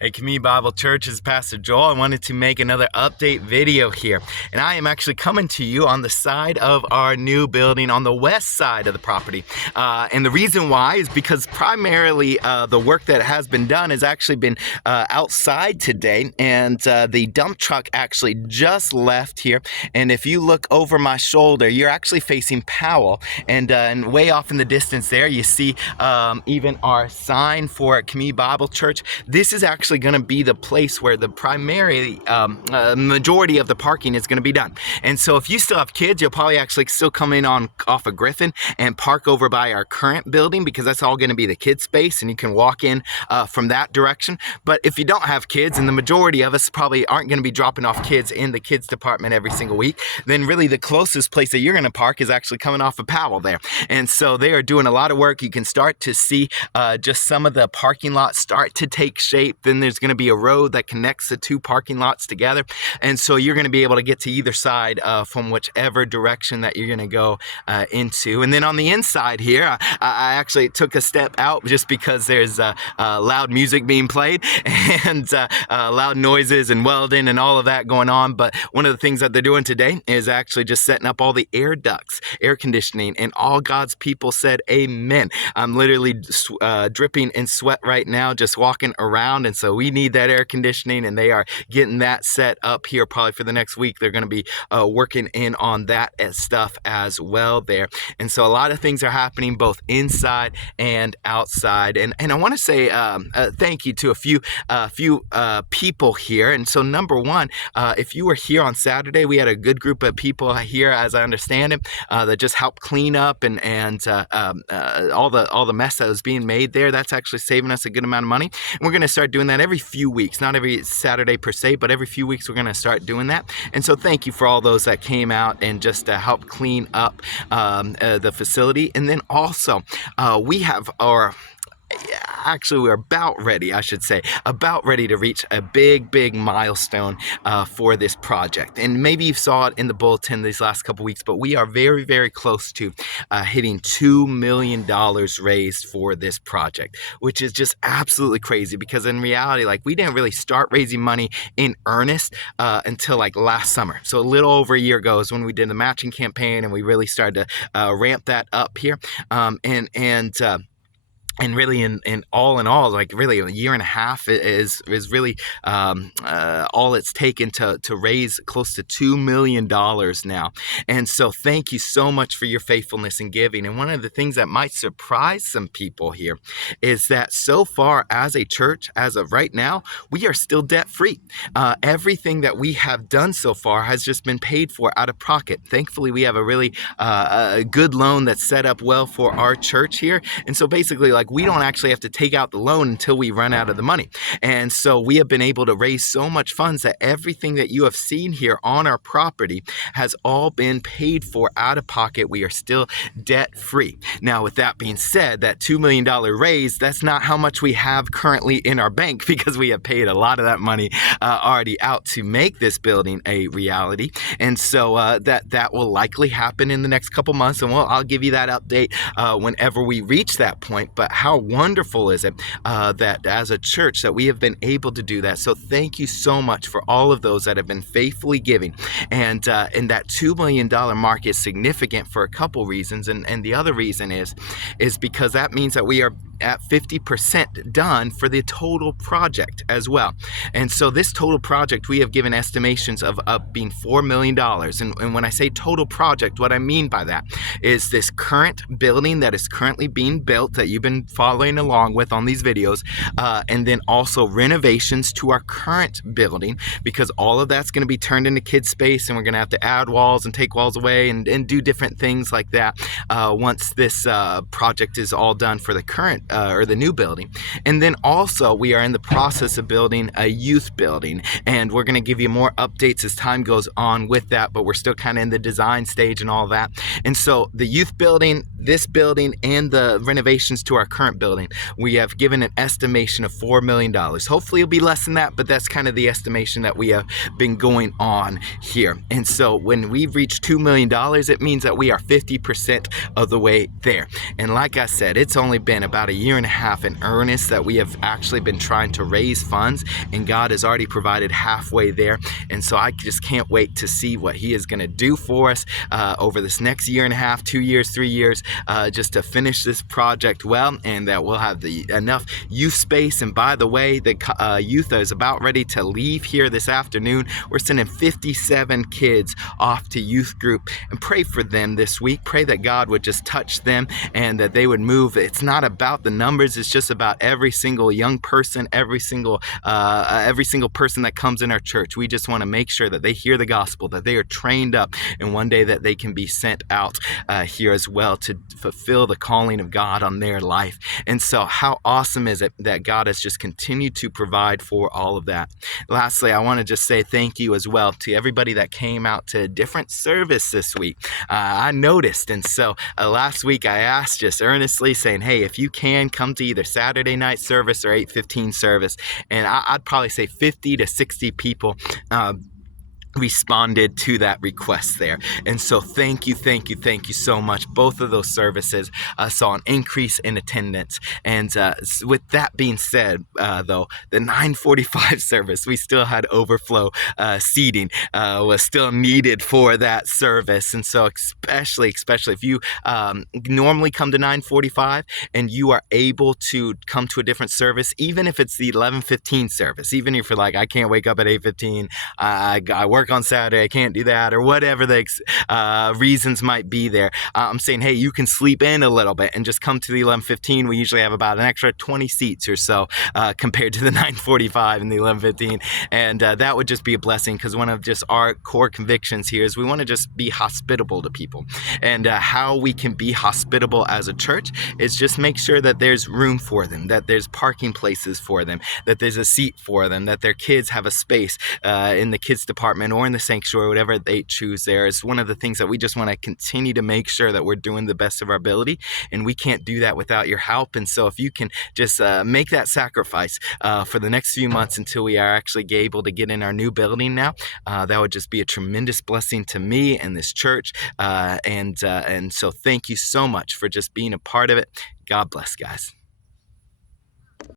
Hey, Community Bible Church, this is Pastor Joel. I wanted to make another update video here. And I am actually coming to you on the side of our new building on the west side of the property. And the reason why is because primarily the work that has been done has actually been outside today. And the dump truck actually just left here. And if you look over my shoulder, you're actually facing Powell. And way off in the distance there, you see even our sign for Community Bible Church. This is actually going to be the place where the primary majority of the parking is going to be done. And so if you still have kids, you'll probably actually still come in off of Griffin and park over by our current building, because that's all going to be the kids space and you can walk in from that direction. But if you don't have kids, and the majority of us probably aren't going to be dropping off kids in the kids department every single week, then really the closest place that you're going to park is actually coming off of Powell there. And so they are doing a lot of work. You can start to see just some of the parking lots start to take shape. Then there's going to be a road that connects the two parking lots together. And so you're going to be able to get to either side from whichever direction that you're going to go into. And then on the inside here, I actually took a step out just because there's loud music being played and loud noises and welding and all of that going on. But one of the things that they're doing today is actually just setting up all the air ducts, air conditioning, and all God's people said amen. I'm literally dripping in sweat right now just walking around, and so we need that air conditioning, and they are getting that set up here probably for the next week. They're going to be working in on that stuff as well there. And so a lot of things are happening both inside and outside. And I want to say thank you to a few people here. And so number one, if you were here on Saturday, we had a good group of people here, as I understand it, that just helped clean up and all the mess that was being made there. That's actually saving us a good amount of money. And we're going to start doing that every few weeks, not every Saturday per se, but every few weeks we're going to start doing that. And so thank you for all those that came out and just helped clean up the facility. And then also we have actually, we're about ready to reach a big milestone for this project. And maybe you saw it in the bulletin these last couple weeks, but we are very close to hitting $2 million raised for this project, which is just absolutely crazy, because in reality, like, we didn't really start raising money in earnest until like last summer. So a little over a year ago is when we did the matching campaign, and we really started to ramp that up here. And really, in all, like really a year and a half is really all it's taken to raise close to $2 million now. And so thank you so much for your faithfulness in giving. And one of the things that might surprise some people here is that so far as a church, as of right now, we are still debt free. Everything that we have done so far has just been paid for out of pocket. Thankfully, we have a really a good loan that's set up well for our church here. And so basically, like, we don't actually have to take out the loan until we run out of the money. And so we have been able to raise so much funds that everything that you have seen here on our property has all been paid for out of pocket. We are still debt free. Now, with that being said, that $2 million raise, that's not how much we have currently in our bank, because we have paid a lot of that money already out to make this building a reality. And so that will likely happen in the next couple months, and I'll give you that update whenever we reach that point. But how wonderful is it that as a church that we have been able to do that. So thank you so much for all of those that have been faithfully giving. And that $2 million mark is significant for a couple reasons. And the other reason is because that means that we are at 50% done for the total project as well. And so this total project, we have given estimations of being $4 million. And when I say total project, what I mean by that is this current building that is currently being built that you've been following along with on these videos, and then also renovations to our current building, because all of that's going to be turned into kids space, and we're going to have to add walls and take walls away and do different things like that once this project is all done for the current or the new building. And then also we are in the process of building a youth building, and we're going to give you more updates as time goes on with that, but we're still kind of in the design stage and all that. And so the youth building, this building, and the renovations to our current building, we have given an estimation of $4 million. Hopefully it'll be less than that, but that's kind of the estimation that we have been going on here. And so when we reach $2 million, it means that we are 50% of the way there. And like I said, it's only been about a year and a half in earnest that we have actually been trying to raise funds, and God has already provided halfway there. And so I just can't wait to see what he is going to do for us over this next year and a half, 2 years, 3 years, just to finish this project well, and that we'll have enough youth space. And by the way, the youth is about ready to leave here this afternoon. We're sending 57 kids off to youth group, and pray for them this week. Pray that God would just touch them and that they would move. It's not about the numbers. It's just about every single young person, every single person that comes in our church. We just want to make sure that they hear the gospel, that they are trained up, and one day that they can be sent out here as well to fulfill the calling of God on their life. And so how awesome is it that God has just continued to provide for all of that. Lastly, I want to just say thank you as well to everybody that came out to a different service this week. I noticed, and so last week I asked just earnestly, saying, hey, if you can, come to either Saturday night service or 8:15 service, and I'd probably say 50 to 60 people responded to that request there. And so thank you so much. Both of those services saw an increase in attendance. And with that being said, though, the 9:45 service, we still had overflow seating was still needed for that service. And so especially if you normally come to 9:45 and you are able to come to a different service, even if it's the 11:15 service, even if you're like, I can't wake up at 8:15, I work on Saturday, I can't do that, or whatever the reasons might be there. I'm saying, hey, you can sleep in a little bit and just come to the 11:15. We usually have about an extra 20 seats or so compared to the 9:45 and the 11:15, and that would just be a blessing, because one of just our core convictions here is we want to just be hospitable to people. And how we can be hospitable as a church is just make sure that there's room for them, that there's parking places for them, that there's a seat for them, that their kids have a space in the kids department or in the sanctuary, whatever they choose there. Is one of the things that we just want to continue to make sure that we're doing the best of our ability, and we can't do that without your help. And so if you can just make that sacrifice for the next few months until we are actually able to get in our new building now, that would just be a tremendous blessing to me and this church. And so thank you so much for just being a part of it. God bless, guys.